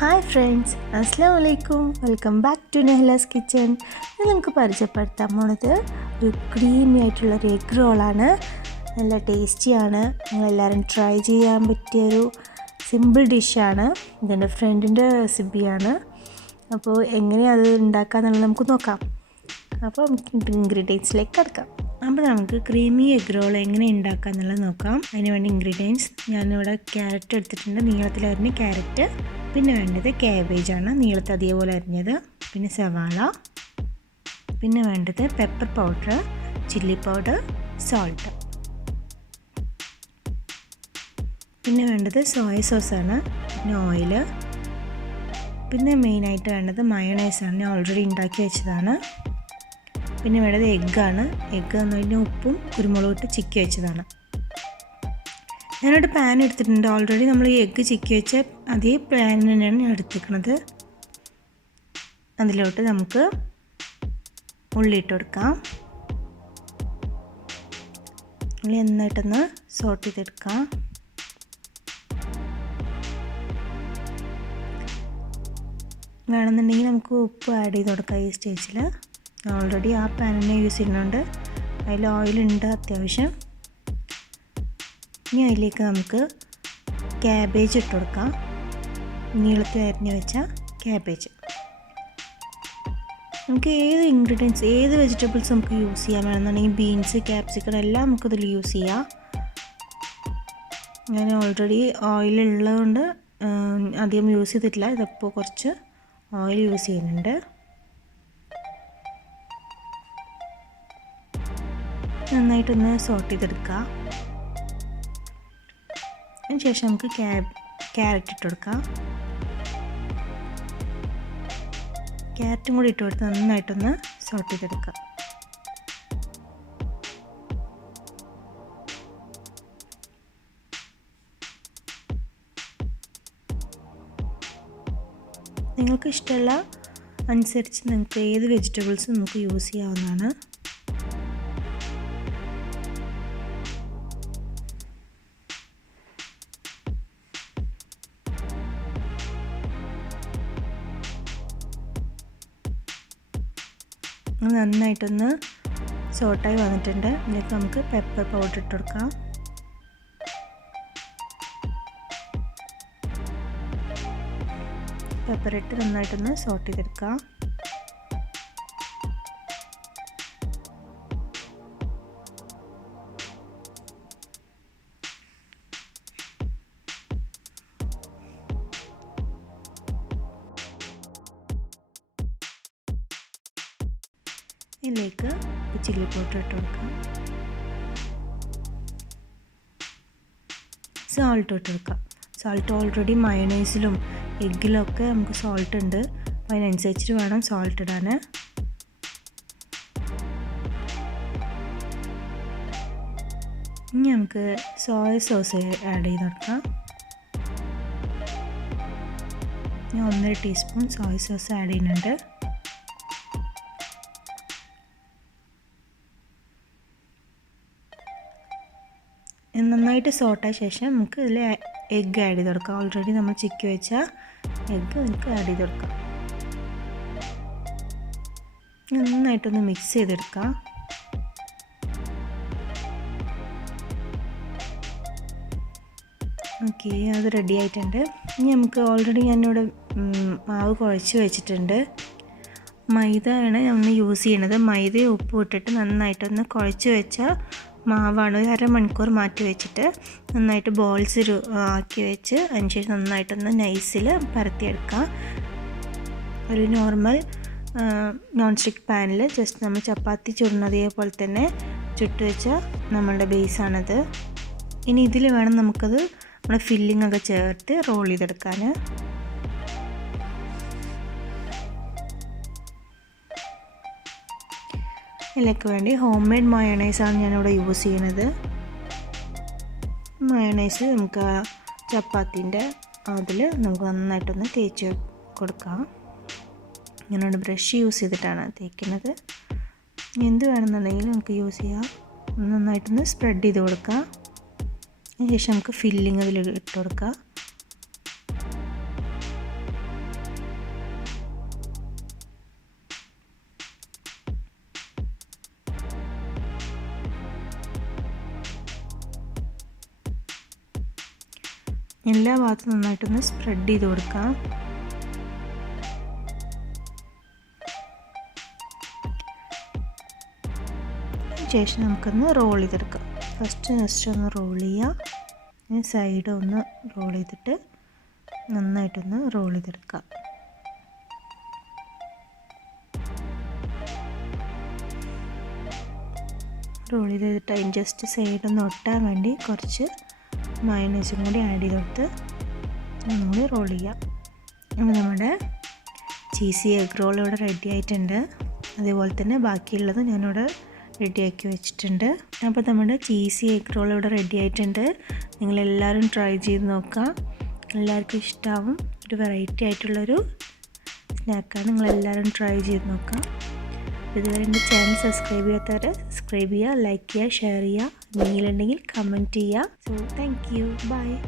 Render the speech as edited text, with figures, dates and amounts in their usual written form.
Hi friends, അസ്സലാമു അലൈക്കും. Welcome back to Nehla's kitchen. ഇത് നിങ്ങൾക്ക് പരിചയപ്പെടുത്താൻ പോണത് ഒരു ക്രീമി ആയിട്ടുള്ളൊരു എഗ് റോളാണ്. നല്ല ടേസ്റ്റിയാണ്. നിങ്ങളെല്ലാവരും ട്രൈ ചെയ്യാൻ പറ്റിയൊരു സിമ്പിൾ ഡിഷാണ്. ഇതെൻ്റെ ഫ്രണ്ടിൻ്റെ റെസിപ്പിയാണ്. അപ്പോൾ എങ്ങനെയാണ് അത് ഉണ്ടാക്കാന്നുള്ളത് നമുക്ക് നോക്കാം. അപ്പോൾ ഇൻഗ്രീഡിയൻസിലേക്ക് കിടക്കാം. അപ്പോൾ നമുക്ക് ക്രീമി എഗ് റോൾ എങ്ങനെ ഉണ്ടാക്കുക എന്നുള്ളത് നോക്കാം. അതിന് വേണ്ടി ഇൻഗ്രീഡിയൻസ് ഞാനിവിടെ ക്യാരറ്റ് എടുത്തിട്ടുണ്ട്, നീളത്തിലരിഞ്ഞ ക്യാരറ്റ്. പിന്നെ വേണ്ടത് ക്യാബേജാണ്, നീളത്തിൽ അതേപോലെ അരിഞ്ഞത്. പിന്നെ സവാള. പിന്നെ വേണ്ടത് pepper powder, chilli powder, salt. പിന്നെ വേണ്ടത് സോയ സോസാണ്. പിന്നെ ഓയിൽ. പിന്നെ മെയിനായിട്ട് വേണ്ടത് മയോണൈസാണ്, ഞാൻ ഓൾറെഡി ഉണ്ടാക്കി വെച്ചതാണ്. പിന്നെ വേണ്ടത് എഗ്ഗാണ്. എഗ്ഗ് എന്ന് പറഞ്ഞാൽ ഉപ്പും കുരുമുളകും ഇട്ട് ചിക്കി വെച്ചതാണ്. ഞാനൊരു പാൻ എടുത്തിട്ടുണ്ട്. ഓൾറെഡി നമ്മൾ ഈ എഗ്ഗ് ചിക്കി വെച്ച അതേ പാൻ തന്നെയാണ് ഞാൻ എടുത്തിരിക്കുന്നത്. അതിലോട്ട് നമുക്ക് ഉള്ളി ഇട്ട് കൊടുക്കാം. ഉള്ളി നന്നായിട്ടൊന്ന് സോട്ട് ചെയ്തെടുക്കാം. വേണമെന്നുണ്ടെങ്കിൽ നമുക്ക് ഉപ്പ് ആഡ് ചെയ്ത് കൊടുക്കാം ഈ സ്റ്റേജിൽ. ഓൾറെഡി ആ പാൻ തന്നെ യൂസ് ചെയ്യുന്നുണ്ട്. അതിൽ ഓയിലുണ്ട് അത്യാവശ്യം. ഇനി അതിലേക്ക് നമുക്ക് ക്യാബേജ് ഇട്ട് കൊടുക്കാം. നീളത്തിൽ അരിഞ്ഞ് വെച്ച ക്യാബേജ്. നമുക്ക് ഏത് ഇൻഗ്രീഡിയൻസ്, ഏത് വെജിറ്റബിൾസ് നമുക്ക് യൂസ് ചെയ്യാൻ വേണമെന്നുണ്ടെങ്കിൽ ബീൻസ്, ക്യാപ്സിക്കം എല്ലാം നമുക്കിതിൽ യൂസ് ചെയ്യാം. ഞാൻ ഓൾറെഡി ഓയിലുള്ളതുകൊണ്ട് അധികം യൂസ് ചെയ്തിട്ടില്ല. ഇതിപ്പോൾ കുറച്ച് ഓയിൽ യൂസ് ചെയ്യുന്നുണ്ട്. നന്നായിട്ടൊന്ന് സോട്ട് ചെയ്തെടുക്കുക. അതിന് ശേഷം നമുക്ക് ക്യാരറ്റ് ഇട്ട് കൊടുക്കാം. ക്യാരറ്റും കൂടി ഇട്ട് കൊടുത്ത് നന്നായിട്ടൊന്ന് സോട്ട് ചെയ്തെടുക്കാം. നിങ്ങൾക്ക് ഇഷ്ടമുള്ള അനുസരിച്ച് നിങ്ങൾക്ക് ഏത് വെജിറ്റബിൾസും നമുക്ക് യൂസ് ചെയ്യാവുന്നതാണ്. നന്നായിട്ടൊന്ന് സോട്ടായി വന്നിട്ടുണ്ട്. ഇതിലേക്ക് നമുക്ക് പെപ്പർ പൗഡർ ഇട്ട് കൊടുക്കാം. പെപ്പർ ഇട്ട് നന്നായിട്ടൊന്ന് സോട്ട് ചെയ്തെടുക്കാം. ഇതിലേക്ക് ചില്ലി പൗഡർ ഇട്ട് കൊടുക്കാം. സോൾട്ട് ഇട്ട് കൊടുക്കാം. സോൾട്ട് ഓൾറെഡി മയോണൈസിലും എഗ്ഗിലൊക്കെ നമുക്ക് സോൾട്ട് ഉണ്ട്. അപ്പോൾ അതിനനുസരിച്ചിട്ട് വേണം സോൾട്ട് ഇടാൻ. ഇനി നമുക്ക് സോയ സോസ് ആഡ് ചെയ്ത് കൊടുക്കാം. ഞാൻ 1.5 ടീസ്പൂൺ സോയ സോസ് ആഡ് ചെയ്യുന്നുണ്ട്. നന്നായിട്ട് സോട്ടായ ശേഷം നമുക്ക് ഇതിൽ എഗ്ഗ് ആഡ് ചെയ്ത് കൊടുക്കാം. ഓൾറെഡി നമ്മൾ ചിക്കി വെച്ച എഗ്ഗ് നമുക്ക് ആഡ് ചെയ്ത് കൊടുക്കാം. നന്നായിട്ടൊന്ന് മിക്സ് ചെയ്തെടുക്കാം. ഓക്കെ, അത് റെഡി ആയിട്ടുണ്ട്. ഇനി നമുക്ക് ഓൾറെഡി ഞാനിവിടെ മാവ് കുഴച്ച് വെച്ചിട്ടുണ്ട്. മൈദയാണ് നമ്മൾ യൂസ് ചെയ്യണത്. മൈദയും ഉപ്പും ഇട്ടിട്ട് നന്നായിട്ടൊന്ന് കുഴച്ച് വെച്ച മാവാണ്. ഒരു അരമണിക്കൂർ മാറ്റി വെച്ചിട്ട് നന്നായിട്ട് ബോൾസ് ആക്കി വെച്ച് അതിനുശേഷം നന്നായിട്ടൊന്ന് നൈസിൽ പരത്തിയെടുക്കാം. ഒരു നോർമൽ നോൺ സ്റ്റിക്ക് പാനിൽ ജസ്റ്റ് നമ്മൾ ചപ്പാത്തി ചുടുന്നതേപോലെ തന്നെ ചുട്ട് വെച്ച നമ്മളുടെ ബേസാണത്. ഇനി ഇതിൽ വേണം നമുക്കത് നമ്മുടെ ഫില്ലിംഗ് ഒക്കെ ചേർത്ത് റോൾ ചെയ്തെടുക്കാൻ. ഇതിലേക്ക് വേണ്ടി ഹോം മെയ്ഡ് മയോണൈസാണ് ഞാനിവിടെ യൂസ് ചെയ്യുന്നത്. മയോണൈസ് നമുക്ക് ചപ്പാത്തിൻ്റെ അതിൽ നമുക്ക് നന്നായിട്ടൊന്ന് തേച്ച് കൊടുക്കാം. ഞാനിവിടെ ബ്രഷ് യൂസ് ചെയ്തിട്ടാണ് തേക്കുന്നത്. എന്ത് വേണമെന്നുണ്ടെങ്കിൽ നമുക്ക് യൂസ് ചെയ്യാം. നന്നായിട്ടൊന്ന് സ്പ്രെഡ് ചെയ്ത് കൊടുക്കാം. അതിന് ശേഷം നമുക്ക് ഫില്ലിങ് അതിൽ ഇട്ട് കൊടുക്കാം. എല്ലാ ഭാഗത്തും നന്നായിട്ടൊന്ന് സ്പ്രെഡ് ചെയ്ത് കൊടുക്കാം. ശേഷം നമുക്കൊന്ന് റോൾ ചെയ്തെടുക്കാം. ജസ്റ്റ് ഒന്ന് റോൾ ചെയ്യുക. സൈഡ് ഒന്ന് റോൾ ചെയ്തിട്ട് നന്നായിട്ടൊന്ന് റോൾ ചെയ്തെടുക്കാം. റോൾ ചെയ്തിട്ട് അതിന് ജസ്റ്റ് സൈഡൊന്ന് ഒട്ടാൻ വേണ്ടി കുറച്ച് മയോണൈസും കൂടി ആഡ് ചെയ്ത് കൊടുത്ത് ഒന്നുകൂടി റോൾ ചെയ്യാം. അപ്പോൾ നമ്മുടെ ചീസി എഗ് റോൾ ഇവിടെ റെഡി ആയിട്ടുണ്ട്. അതേപോലെ തന്നെ ബാക്കിയുള്ളത് ഞാനിവിടെ റെഡിയാക്കി വെച്ചിട്ടുണ്ട്. അപ്പോൾ നമ്മുടെ ചീസി എഗ് റോൾ ഇവിടെ റെഡി ആയിട്ടുണ്ട്. നിങ്ങളെല്ലാവരും ട്രൈ ചെയ്ത് നോക്കുക. എല്ലാവർക്കും ഇഷ്ടമാവും. ഒരു വെറൈറ്റി ആയിട്ടുള്ളൊരു സ്നാക്കാണ്. നിങ്ങളെല്ലാവരും ട്രൈ ചെയ്ത് നോക്കുക. ഇതുവരെ എൻ്റെ ചാനൽ സബ്സ്ക്രൈബ് ചെയ്യാത്തവർ സബ്സ്ക്രൈബ് ചെയ്യുക, ലൈക്ക് ചെയ്യുക, ഷെയർ ചെയ്യുക. എന്തെങ്കിലും ഉണ്ടെങ്കിൽ കമൻറ്റ് ചെയ്യുക. So thank you. ബൈ.